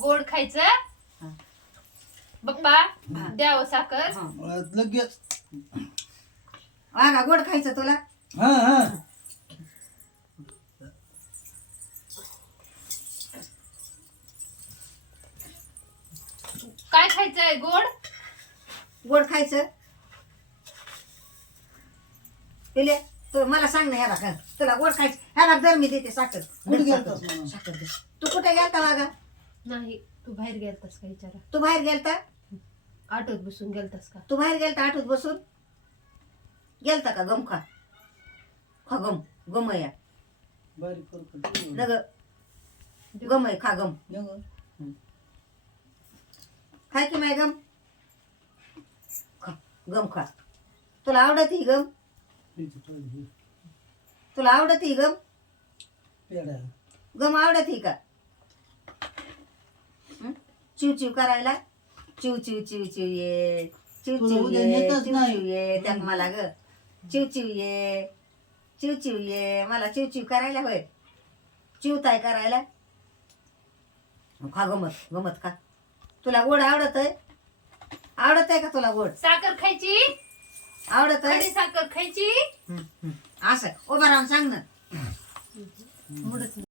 गोड खायचं. हा. बाप्पा द्यावं साखर. लगेच. वागा गोड खायचं तुला. हा हा. काय खायचंय? गोड. गोड खायचं. पिले तू मला सांग ना. ह्या बघा तुला गोड खायचं. ह्या बघ जर मी देते साखर. कुठे दे गेलतास साखर. म्हणून? साखर दे. तू कुठे गेलता वागा? नाही तू बाहेर गेलतास का विचारा. तू बाहेर गेलता? ऑटोत बसून गेलतास का? तू बाहेर गेलता आठवत बसून? गेलता का? गम खा. खा गम. गम या बारीक करू. नग गम आहे. खा गम. खाय की माय गम. खा गम खा. तुला आवडत ही गम? तुला आवडत ही गम? गम आवडत ही का? चिव चिव करायला. चिव चिव चिव चिव ये. चिव तुला चिव उद्या ये. नेतच चिव नाही. चिव ये. त्यात मला ग चिव चिव ये. चिव चिव ये. मला चिव चिव करायला होय. चिवताय करायला. खा गमत. गमत खा. तुला गोड आवडत आहे? आवडत आहे का तुला गोड? साखर खायची. आवडत आहे? खडी साखर खायची. असं उभा राहून सांग ना. मुडच